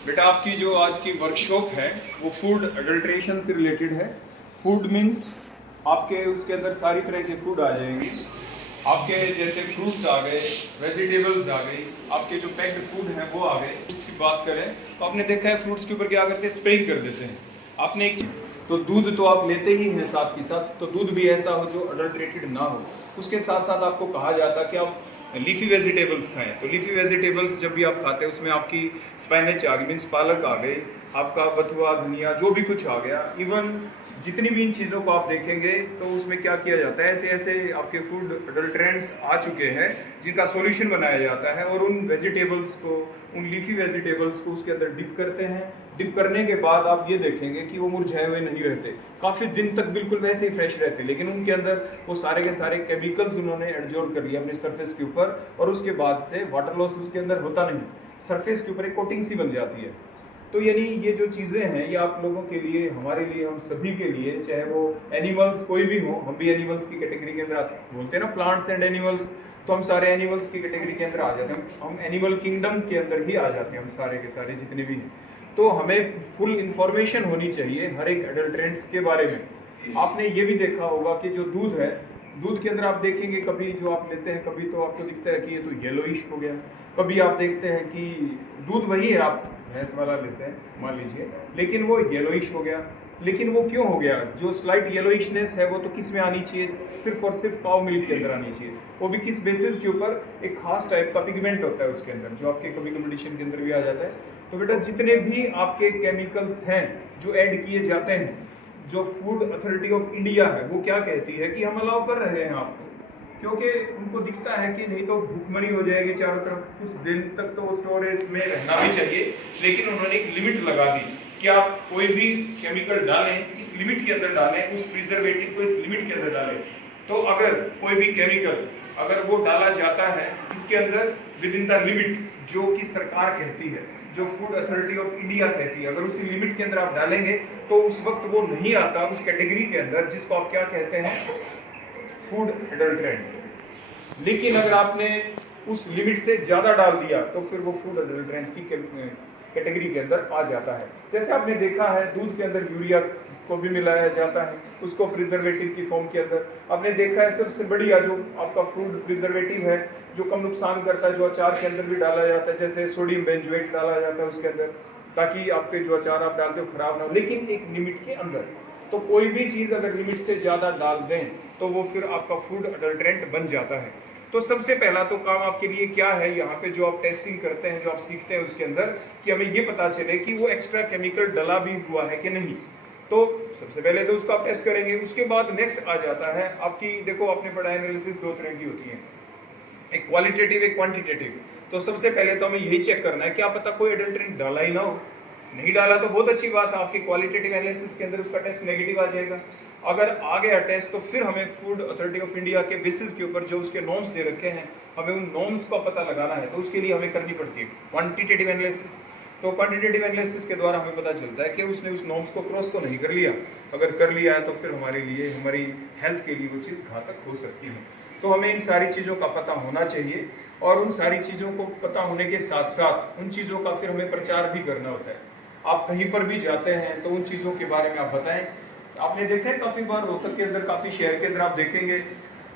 बेटा आपकी जो आज की वर्कशॉप है वो फूड अडल्ट्रेशन से रिलेटेड है। फूड मीन्स आपके उसके अंदर सारी तरह के फूड आ जाएंगे। आपके जैसे फ्रूट्स आ गए, वेजिटेबल्स आ गई, आपके जो पैक्ड फूड है वो आ गए। उसकी बात करें तो आपने देखा है फ्रूट्स के ऊपर क्या करते हैं, स्प्रेइंग कर देते हैं। आपने एक तो दूध तो आप लेते ही हैं साथ के साथ, तो दूध भी ऐसा हो जो अडल्ट्रेटेड ना हो। उसके साथ साथ आपको कहा जाता है कि आप लीफी वेजिटेबल्स खाएं। तो लीफी वेजिटेबल्स जब भी आप खाते हैं उसमें आपकी स्पाइनेच आ गई, मीन्स पालक आ गई, आपका बथुआ, धनिया, जो भी कुछ आ गया। इवन जितनी भी इन चीज़ों को आप देखेंगे तो उसमें क्या किया जाता है, ऐसे ऐसे आपके फूड अडल्ट्रेंट्स आ चुके हैं जिनका सॉल्यूशन बनाया जाता है और उन वेजिटेबल्स को, उन लीफी वेजिटेबल्स को उसके अंदर डिप करते हैं। डिप करने के बाद आप ये देखेंगे कि वो मुरझाए हुए नहीं रहते, काफ़ी दिन तक बिल्कुल वैसे ही फ्रेश रहते, लेकिन उनके अंदर वो सारे के सारे केमिकल्स उन्होंने एडजॉर्ब कर लिया अपने सरफेस के ऊपर और उसके बाद से वाटर लॉस उसके अंदर होता नहीं, सरफेस के ऊपर एक कोटिंग सी बन जाती है। तो यानी ये जो चीज़ें हैं ये आप लोगों के लिए, हमारे लिए, हम सभी के लिए, चाहे वो एनिमल्स कोई भी हो, हम भी एनिमल्स की कैटेगरी के अंदर आते हैं। बोलते हैं ना प्लांट्स एंड एनिमल्स, तो हम सारे एनिमल्स की कैटेगरी के अंदर आ जाते हैं, हम एनिमल किंगडम के अंदर ही आ जाते हैं, हम सारे के सारे जितने भी हैं। तो हमें फुल इंफॉर्मेशन होनी चाहिए हर एक एडल्ट्रेंट्स के बारे में। आपने ये भी देखा होगा कि जो दूध है, दूध के अंदर आप देखेंगे कभी जो आप लेते हैं कभी तो आपको दिखता है कि ये तो येलोइश हो गया, कभी आप देखते हैं कि दूध वही है, आप भैंस वाला लेते हैं मान लीजिए, लेकिन वो येलोइश हो गया। लेकिन वो क्यों हो गया? जो स्लाइट येलोइशनेस है वो तो किस में आनी चाहिए? सिर्फ और सिर्फ काउ मिल्क के अंदर आनी चाहिए। वो भी किस बेसिस के ऊपर? एक खास टाइप का पिगमेंट होता है उसके अंदर, जो आपके कभी कंपटीशन के अंदर भी आ जाता है। तो बेटा जितने भी आपके केमिकल्स हैं जो ऐड किए जाते हैं, जो फूड अथॉरिटी ऑफ इंडिया है वो क्या कहती है कि हम अलाउ कर रहे हैं आपको, क्योंकि उनको दिखता है कि नहीं तो भूखमरी हो जाएगी चारों तरफ, कुछ दिन तक तो स्टोरेज में रहना भी चाहिए, लेकिन उन्होंने एक लिमिट लगा दी कि आप कोई भी केमिकल डालें इस लिमिट के अंदर डालें, उस प्रिजर्वेटिव को इस लिमिट के अंदर डालें। तो अगर कोई भी केमिकल अगर वो डाला जाता है इसके अंदर विद इन द लिमिट जो कि सरकार कहती है, जो फूड अथॉरिटी ऑफ इंडिया कहती है, अगर उसी लिमिट के अंदर आप डालेंगे तो उस वक्त वो नहीं आता उस कैटेगरी के अंदर जिसको आप क्या कहते हैं, फूड अडल्ट्रेंट। लेकिन अगर आपने उस लिमिट से ज़्यादा डाल दिया तो फिर वो फूड अडल्ट्रेंट की कैटेगरी के अंदर आ जाता है। जैसे आपने देखा है दूध के अंदर यूरिया को भी मिलाया जाता है, उसको प्रिजर्वेटिव की फॉर्म के अंदर। आपने देखा है सबसे बढ़िया जो आपका फूड प्रिजर्वेटिव है जो कम नुकसान करता है, जो अचार के अंदर भी डाला जाता है, जैसे सोडियम बेंजोएट डाला जाता है उसके अंदर, ताकि आपके जो अचार आप डालते हो खराब ना हो, लेकिन एक लिमिट के अंदर। तो कोई भी चीज़ अगर लिमिट से ज़्यादा डाल दें तो वो फिर आपका फूड अडल्ट्रेंट बन जाता है। तो सबसे पहला तो काम आपके लिए क्या है, यहाँ पे जो आप टेस्टिंग करते हैं, जो आप सीखते हैं उसके अंदर, कि हमें ये पता चले कि वो एक्स्ट्रा केमिकल डला भी हुआ है कि नहीं। तो सबसे पहले तो उसको आप टेस्ट करेंगे। उसके बाद नेक्स्ट आ जाता है आपकी, देखो आपने पढ़ा एनालिसिस दो तरह की होती है, एक क्वालिटेटिव एक क्वांटिटेटिव। तो सबसे पहले तो हमें यही चेक करना है क्या पता कोई एडल्ट्रेंट डाला ही ना हो। नहीं डाला तो बहुत अच्छी बात है, आपकी क्वालिटेटिव एनालिसिस के अंदर उसका टेस्ट नेगेटिव आ जाएगा। अगर आ गया टेस्ट तो फिर हमें फूड अथॉरिटी ऑफ इंडिया के बेसिस के ऊपर जो उसके नॉर्म्स दे रखे हैं, हमें उन नॉर्म्स का पता लगाना है। तो उसके लिए हमें करनी पड़ती है क्वांटिटेटिव एनालिसिस। तो क्वांटिटेटिव एनालिसिस के द्वारा हमें पता चलता है कि उसने उस नॉर्म्स को क्रॉस तो नहीं कर लिया। अगर कर लिया है तो फिर हमारे लिए, हमारी हेल्थ के लिए वो चीज़ घातक हो सकती है। तो हमें इन सारी चीज़ों का पता होना चाहिए और उन सारी चीज़ों को पता होने के साथ साथ उन चीज़ों का फिर हमें प्रचार भी करना होता है। आप कहीं पर भी जाते हैं तो उन चीज़ों के बारे में आप बताएं। आपने देखा है काफ़ी बार रोहतक के अंदर, काफ़ी शहर के अंदर आप देखेंगे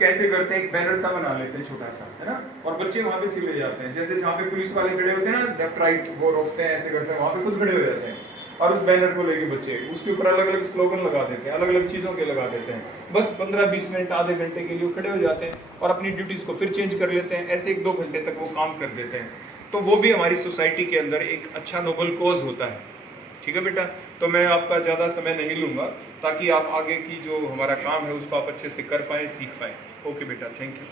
कैसे करते हैं, एक बैनर सा बना लेते हैं छोटा सा, है ना, और बच्चे वहाँ पे चले जाते हैं। जैसे जहाँ पे पुलिस वाले खड़े होते हैं ना, लेफ्ट राइट वो रोकते हैं, ऐसे करते हैं, वहाँ पे खुद खड़े हो जाते हैं और उस बैनर को लेके बच्चे उसके ऊपर अलग अलग स्लोगन लगा देते हैं, अलग अलग चीज़ों के लगा देते हैं। बस 15-20 मिनट, आधे घंटे के लिए खड़े हो जाते हैं और अपनी ड्यूटीज़ को फिर चेंज कर लेते हैं। ऐसे 1-2 घंटे तक वो काम कर देते हैं। तो वो भी हमारी सोसाइटी के अंदर एक अच्छा नोबल कॉज होता है। ठीक है बेटा, तो मैं आपका ज़्यादा समय नहीं लूँगा ताकि आप आगे की जो हमारा काम है उसको आप अच्छे से कर पाएँ, सीख पाएँ। ओके बेटा, थैंक यू।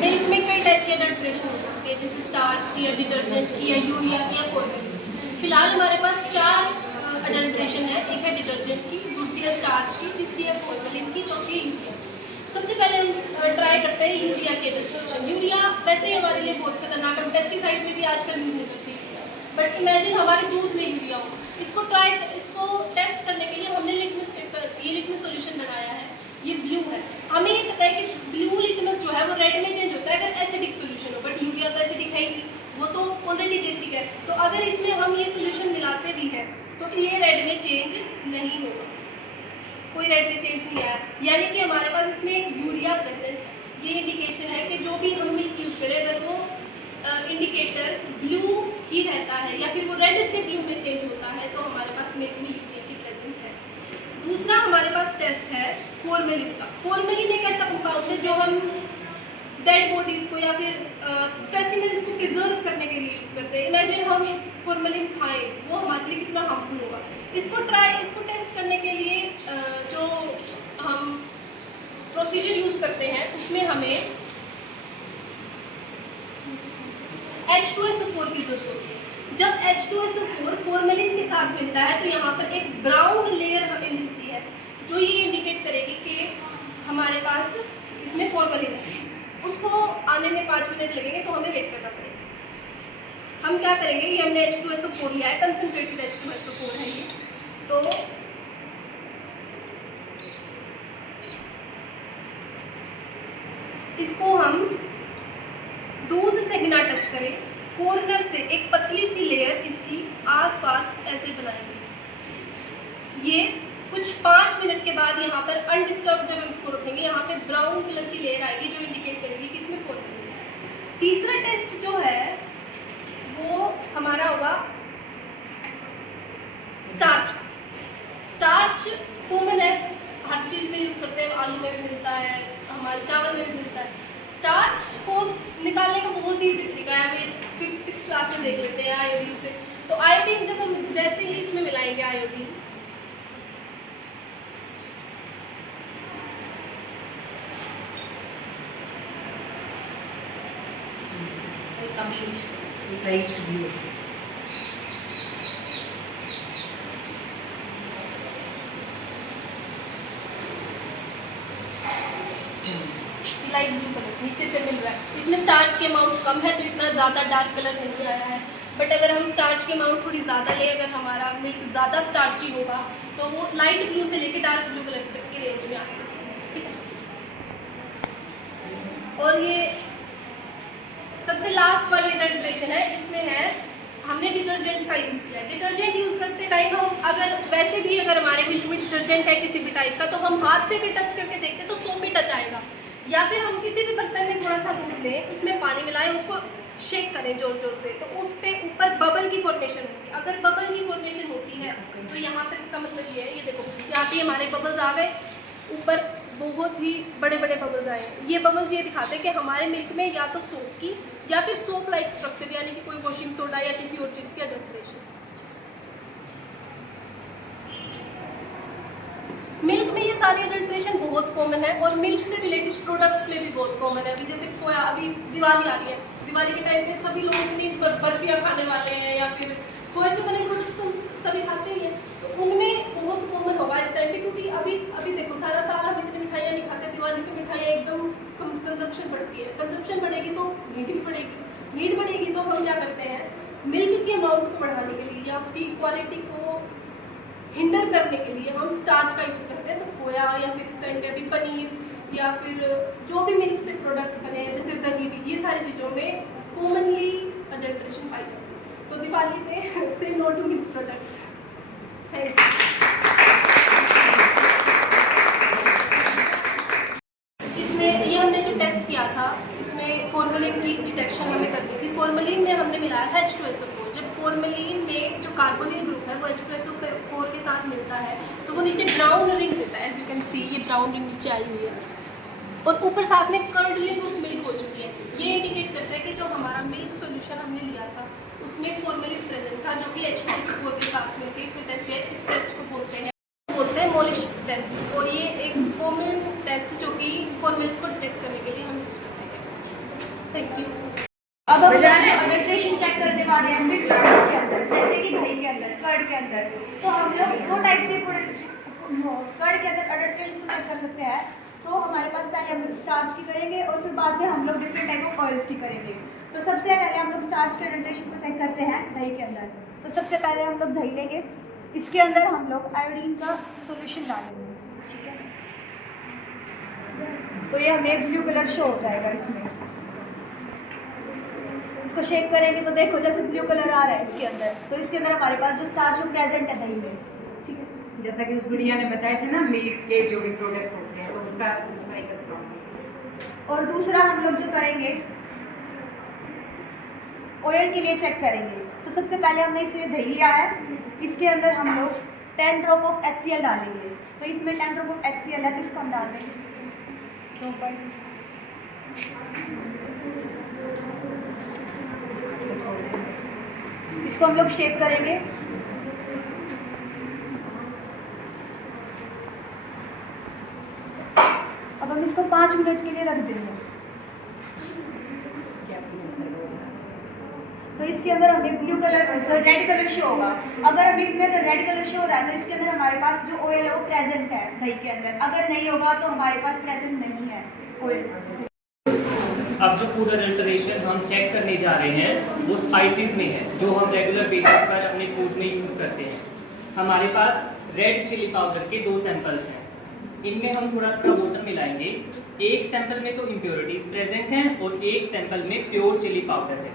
मिल्क में कई टाइप की अडल्ट्रेशन हो सकती है, जैसे स्टार्च की या डिटर्जेंट की या यूरिया की या फॉर्मेलिन। फिलहाल हमारे पास 4 अडल्ट्रेशन है। एक है डिटर्जेंट की, दूसरी है स्टार्च की, तीसरी है फॉर्मेलिन की, चौथी यूरिया। सबसे पहले हम ट्राई करते हैं यूरिया के अडल्ट्रेशन। यूरिया वैसे ही हमारे लिए बहुत खतरनाक है, पेस्टिसाइड में भी आजकल यूज नहीं करती है, बट इमेजिन हमारे दूध में यूरिया हो। इसको टेस्ट करने के लिए हमने लिटमस पेपर, ये लिटमस सॉल्यूशन बनाया है, ये ब्लू है। हम तो अगर इसमें हम ये सोल्यूशन मिलाते भी हैं तो ये रेड में चेंज नहीं होगा, कोई रेड में चेंज नहीं आया, यानी कि हमारे पास इसमें यूरिया प्रेजेंट है। ये इंडिकेशन है कि जो भी हम मिल्क यूज़ करें अगर वो इंडिकेटर ब्लू ही रहता है या फिर वो रेड से ब्लू में चेंज होता है तो हमारे पास मिल्क में यूरिया की प्रेजेंस है। दूसरा हमारे पास टेस्ट है फॉर्मेलिन का। फॉर्मेलिन एक ऐसा कंपाउंड है जो हम डेड बॉडीज को या फिर स्पेसिमेंस को प्रिजर्व करने के लिए यूज़ करते हैं। इमेजिन हम फॉर्मेलिन खाएं, वो हमारे लिए कितना हार्मफुल होगा। इसको टेस्ट करने के लिए जो हम प्रोसीजर यूज़ करते हैं उसमें हमें H2SO4 की जरूरत होती है। जब H2SO4 फॉर्मेलिन के साथ मिलता है तो यहाँ पर एक ब्राउन लेयर हमें मिलती है जो ये इंडिकेट करेगी कि हमारे पास इसमें फॉर्मेलिन है। उसको आने में 5 मिनट लगेंगे तो हमें वेट करना पड़ेगा। हम क्या करेंगे, ये हमने H2SO4 लिया है, कंसनट्रेटेड H2SO4 है ये, तो इसको हम दूध से बिना टच करें कॉर्नर से एक पतली सी लेयर इसकी आसपास ऐसे बनाएंगे। ये कुछ 5 मिनट के बाद यहाँ पर अनडिस्टर्ब जब हम इसको रखेंगे यहाँ पे ब्राउन कलर की लेयर आएगी जो इंडिकेट करेगी कि इसमें फॉर्मेलिन है। तीसरा टेस्ट जो है वो हमारा होगा स्टार्च। स्टार्च कॉमन है, हर चीज़ में यूज़ करते हैं, आलू में भी मिलता है, हमारे चावल में भी मिलता है। स्टार्च को निकालने का बहुत ही ईजी तरीका है, हमें 5th-6th क्लास में देख लेते हैं आयोडीन से। तो आयोडीन जब हम जैसे ही इसमें मिलाएंगे आयोडीन, लाइट ब्लू कलर नीचे से मिल रहा है। इसमें स्टार्च के अमाउंट कम है तो इतना ज़्यादा डार्क कलर नहीं आया है, बट अगर हम स्टार्च के अमाउंट थोड़ी ज़्यादा ले, अगर हमारा मिल्क ज़्यादा स्टार्ची होगा तो वो लाइट ब्लू से लेकर डार्क ब्लू कलर तक की रेंज में आएगा। ठीक है, और ये सबसे लास्ट वाली अडल्ट्रेशन है, इसमें है हमने डिटर्जेंट का यूज़ किया है। डिटर्जेंट यूज़ करते टाइम हम अगर वैसे भी अगर हमारे मिल्क में डिटर्जेंट है किसी भी टाइप का तो हम हाथ से भी टच करके देखते तो सोप भी टच आएगा, या फिर हम किसी भी बर्तन में थोड़ा सा दूध लें, उसमें पानी मिलाएं, उसको शेक करें जोर जोर से, तो उस पे ऊपर बबल की फॉर्मेशन होती है। अगर बबल की फॉर्मेशन होती है तो यहाँ पर इसका मतलब ये है, ये देखो यहाँ पे हमारे बबल्स आ गए, ऊपर बहुत ही बड़े बड़े बबल्स आए हैं। ये बबल्स ये दिखाते हैं कि हमारे मिल्क में या तो सोप की या फिर सोप लाइक स्ट्रक्चर यानी कि कोई वॉशिंग सोडा या किसी और चीज़ की अडल्ट्रेशन। मिल्क में ये सारी अडल्ट्रेशन बहुत कॉमन है और मिल्क से रिलेटेड प्रोडक्ट्स में भी बहुत कॉमन है। अभी जैसे खोया, अभी दिवाली आ रही है, दिवाली के टाइम पे सभी लोग इतनी बर्फियाँ खाने वाले हैं या फिर खोए से बने प्रोडक्ट्स तो सभी खाते ही हैं, तो उनमें बहुत कॉमन होगा इस टाइम पे, क्योंकि अभी देखो सारा साल हम इतनी मिठाइयाँ नहीं खाते, दिवाली की मिठाइयाँ एकदम कंजप्शन बढ़ती है, कंजप्शन बढ़ेगी तो नीड भी बढ़ेगी, नीड बढ़ेगी तो हम क्या करते हैं मिल्क के अमाउंट को बढ़ाने के लिए या उसकी क्वालिटी को हिंडर करने के लिए हम स्टार्च का यूज़ करते हैं। तो खोया या फिर इस टाइम पे अभी पनीर या फिर जो भी मिल्क से प्रोडक्ट बने हैं जैसे दही भी, ये सारी चीज़ों में कॉमनली अडल्ट्रेशन पाई जाती है। तो दिवाली पे say no to milk products. Thank you. इसमें ये हमने जो टेस्ट किया था इसमें फॉर्मेलिन की डिटेक्शन हमें करनी थी। फॉर्मेलिन में हमने मिलाया था H2SO4। जब फॉर्मेलिन में जो कार्बोनिल ग्रुप है वो H2SO4 के साथ मिलता है तो वो नीचे ब्राउन रिंग देता है। एज यू कैन सी ये ब्राउन रिंग नीचे आई हुई है और ऊपर साथ में कर्डलिंग ऑफ मिल्क हो चुकी है। ये इंडिकेट करता है कि जो हमारा मिल्क सोल्यूशन हमने लिया था उसमें फॉर्मेलिन प्रेजेंट था, जो कि H2SO4 के साथ मिलकर इसमें टेस्ट किया। इस टेस्ट को बोलते हैं मोलिश टेस्ट, और ये एक कॉमन टेस्ट जो कि फॉर्मेलिन को डिटेक्ट करने के लिए हम यूज़ करते हैं। Thank you. अब हम अडल्ट्रेशन चेक करने वाले हैं मिल्क प्रोडक्ट्स के अंदर, जैसे कि दही के अंदर, कर्ड के अंदर। तो हम लोग 2 टाइप से कर्ड के अंदर अडल्ट्रेशन को चेक कर सकते हैं। तो हमारे पास पहले हम लोग स्टार्च की करेंगे और फिर बाद में हम लोग डिफरेंट टाइप ऑफ ऑयल्स की करेंगे। तो सबसे पहले हम लोग स्टार्च के अडल्ट्रेशन को चेक करते हैं दही के अंदर। तो सबसे पहले हम लोग दही लेंगे, इसके अंदर हम लोग आयोडीन का सोल्यूशन डालेंगे। ठीक है, तो ये हमें ब्लू कलर शो हो जाएगा इसमें। इसको शेक करेंगे तो देखो जैसे ब्लू कलर आ रहा है इसके अंदर, तो इसके अंदर हमारे पास जो स्टार्च है प्रेजेंट है दही में, ठीक है। जैसा कि उस गुड़िया ने बताए थे ना, मिल्क के जो भी प्रोडक्ट होते हैं, तो उसका दूसरा ही करता और दूसरा हम लोग जो करेंगे ऑयल के लिए चेक करेंगे। तो सबसे पहले हमने इसमें दही लिया है, इसके अंदर हम लोग 10 ड्रॉप ऑफ HCl डालेंगे। तो इसमें 10 ड्रॉप ऑफ HCl है तो इसको हम डाल देंगे। इसको हम लोग शेक करेंगे। अब हम इसको 5 मिनट के लिए रख देंगे। तो इसके अंदर हमें blue colour red colour show होगा। अगर हम इसमें अगर रेड कलर शो हो रहा है तो इसके अंदर हमारे पास जो ऑयल है वो प्रेजेंट है दही के अंदर। अगर नहीं होगा तो हमारे पास प्रेजेंट नहीं है ऑयल। अब जो फूड अडल्टरेशन हम चेक करने जा रहे हैं वो स्पाइसेस में है, जो हम रेगुलर बेसिस पर अपने फूड में यूज़ करते हैं। हमारे पास रेड चिली पाउडर के 2 सैंपल्स हैं। इनमें हम थोड़ा थोड़ा वाटर मिलाएंगे। एक सैंपल में तो इम्प्योरिटीज प्रेजेंट हैं और एक सैंपल में प्योर चिली पाउडर है।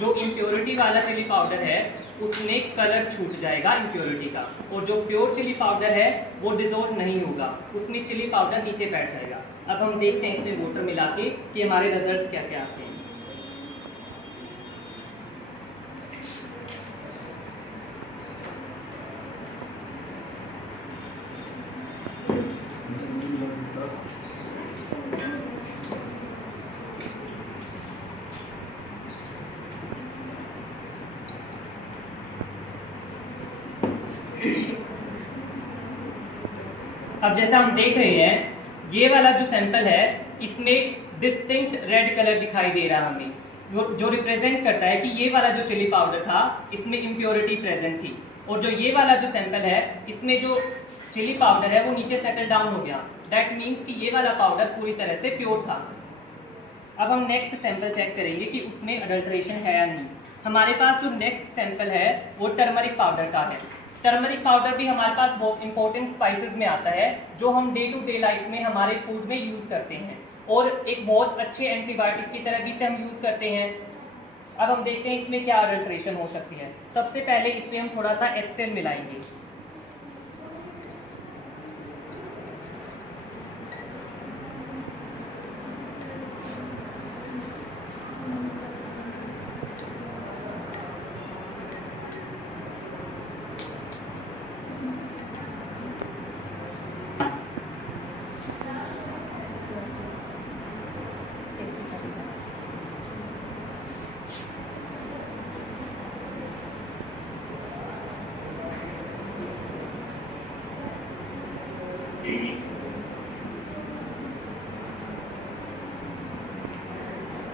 जो इम्प्योरिटी वाला चिली पाउडर है उसमें कलर छूट जाएगा इम्प्योरिटी का, और जो प्योर चिली पाउडर है वो डिजोल्व नहीं होगा, उसमें चिली पाउडर नीचे बैठ जाएगा। अब हम देखते हैं इसमें वाटर मिला के कि हमारे रिजल्ट्स क्या क्या आते हैं। अब जैसा हम देख रहे हैं, ये वाला जो सैंपल है इसमें डिस्टिंक्ट रेड कलर दिखाई दे रहा है हमें, जो रिप्रेजेंट करता है कि ये वाला जो चिली पाउडर था इसमें इम्प्योरिटी प्रेजेंट थी, और जो ये वाला जो सैंपल है इसमें जो चिली पाउडर है वो नीचे सेटल डाउन हो गया। दैट मीन्स कि ये वाला पाउडर पूरी तरह से प्योर था। अब हम नेक्स्ट सैंपल चेक करेंगे कि उसमें अडल्ट्रेशन है या नहीं। हमारे पास जो नेक्स्ट सैंपल है वो टर्मरिक पाउडर का है। टर्मरिक पाउडर भी हमारे पास बहुत इंपॉर्टेंट स्पाइसेस में आता है, जो हम डे टू डे लाइफ में हमारे फूड में यूज़ करते हैं, और एक बहुत अच्छे एंटीबायोटिक की तरह भी इसे हम यूज़ करते हैं। अब हम देखते हैं इसमें क्या अडल्ट्रेशन हो सकती है। सबसे पहले इसमें हम थोड़ा सा HCl मिलाएंगे।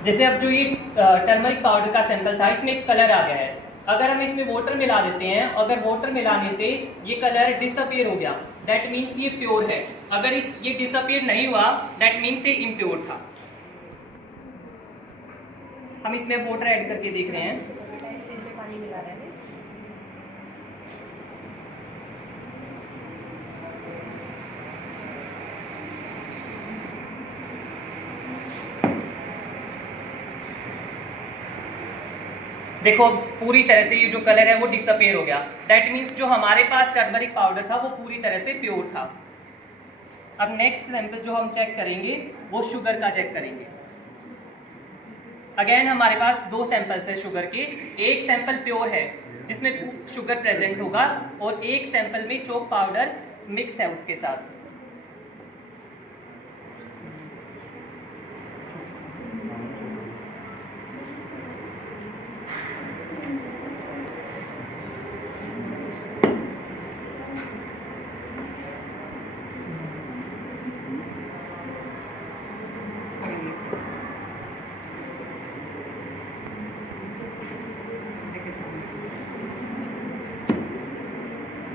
जैसे अब जो ये टर्मरिक पाउडर का सैंपल था इसमें एक कलर आ गया है। अगर हम इसमें वाटर मिला देते हैं, अगर वाटर मिलाने से ये कलर डिसअपियर हो गया, दैट मीन्स ये प्योर है। अगर ये डिसअपियर नहीं हुआ दैट मीन्स ये इम्प्योर था। हम इसमें वाटर ऐड करके देख रहे हैं। पानी मिला रहे हैं। देखो पूरी तरह से ये जो कलर है वो डिसअपियर हो गया। दैट मीन्स जो हमारे पास टर्मरिक पाउडर था वो पूरी तरह से प्योर था। अब नेक्स्ट सैंपल जो हम चेक करेंगे वो शुगर का चेक करेंगे। अगेन हमारे पास 2 सैंपल्स है शुगर के। एक सैंपल प्योर है जिसमें शुगर प्रेजेंट होगा, और एक सैंपल में चोक पाउडर मिक्स है उसके साथ।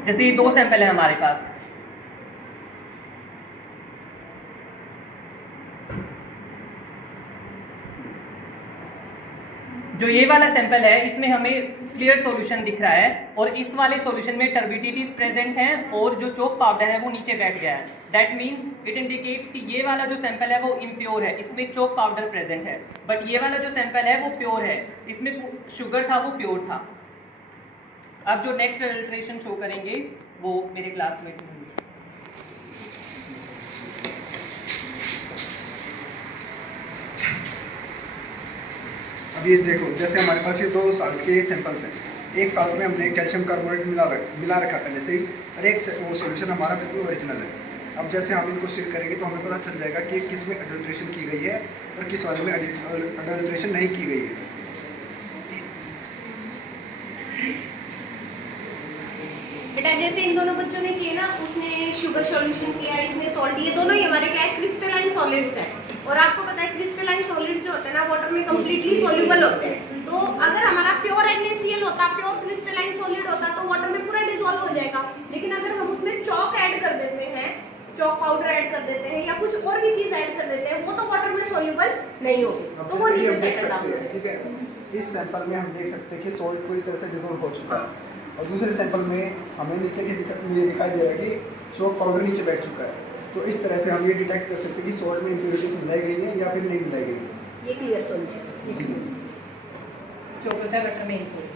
जैसे ये 2 सैंपल है हमारे पास। जो ये वाला सैंपल है इसमें हमें क्लियर सॉल्यूशन दिख रहा है और इस वाले सॉल्यूशन में टर्बिडिटीज प्रेजेंट हैं और जो चोक पाउडर है वो नीचे बैठ गया है। दैट मीन्स इट इंडिकेट्स कि ये वाला जो सैंपल है वो इम्प्योर है, इसमें चोक पाउडर प्रेजेंट है, बट ये वाला जो सैंपल है वो प्योर है, इसमें शुगर था वो प्योर था। अब जो नेक्स्ट अडल्ट्रेशन शो करेंगे वो मेरे क्लासमेट होंगे। अब ये देखो, जैसे हमारे पास ये 2 साल्ट के सैंपल्स हैं, एक साल्ट में हमने कैल्शियम कार्बोनेट मिला रखा था जैसे ही, और एक वो सॉल्यूशन हमारा बिल्कुल ओरिजिनल है। अब जैसे हम इनको सील करेंगे तो हमें पता चल जाएगा कि किस में अडल्ट्रेशन की गई है और किस वाले में अडल्ट्रेशन नहीं की गई है। बेटा जैसे इन दोनों बच्चों ने किए ना, उसने शुगर सॉल्यूशन किया, इसने सॉल्ट, ये दोनों ही हमारे क्या है, क्रिस्टलाइन सॉलिड्स हैं। और आपको पता है क्रिस्टलाइन सॉलिड जो होते हैं ना वाटर में कम्प्लीटली सॉल्युबल होते हैं। तो अगर हमारा प्योर NaCl होता, प्योर क्रिस्टलाइन सॉलिड होता तो वाटर में पूरा डिसॉल्व हो जाएगा। लेकिन अगर हम उसमें चॉक ऐड कर देते हैं, चॉक पाउडर ऐड कर देते हैं या कुछ और भी चीज़ ऐड कर देते हैं, वो तो वाटर में सॉल्युबल नहीं होगी, तो वो नीचे से सकते हैं, ठीक है। इस सैंपल में हम देख सकते हैं कि सॉल्ट पूरी तरह से डिसॉल्व हो चुका है, और दूसरे सैंपल में हमें नीचे के ये दिखाई दे रहा है कि चॉक पाउडर नीचे बैठ चुका है। तो इस तरह से हम ये डिटेक्ट कर सकते हैं कि सॉल्ट में इम्प्योरिटीज मिलाई गई है या फिर नहीं मिलाई गई है। ये क्लियर सॉल्यूशन जो होता है वाटर में इंसॉल्व।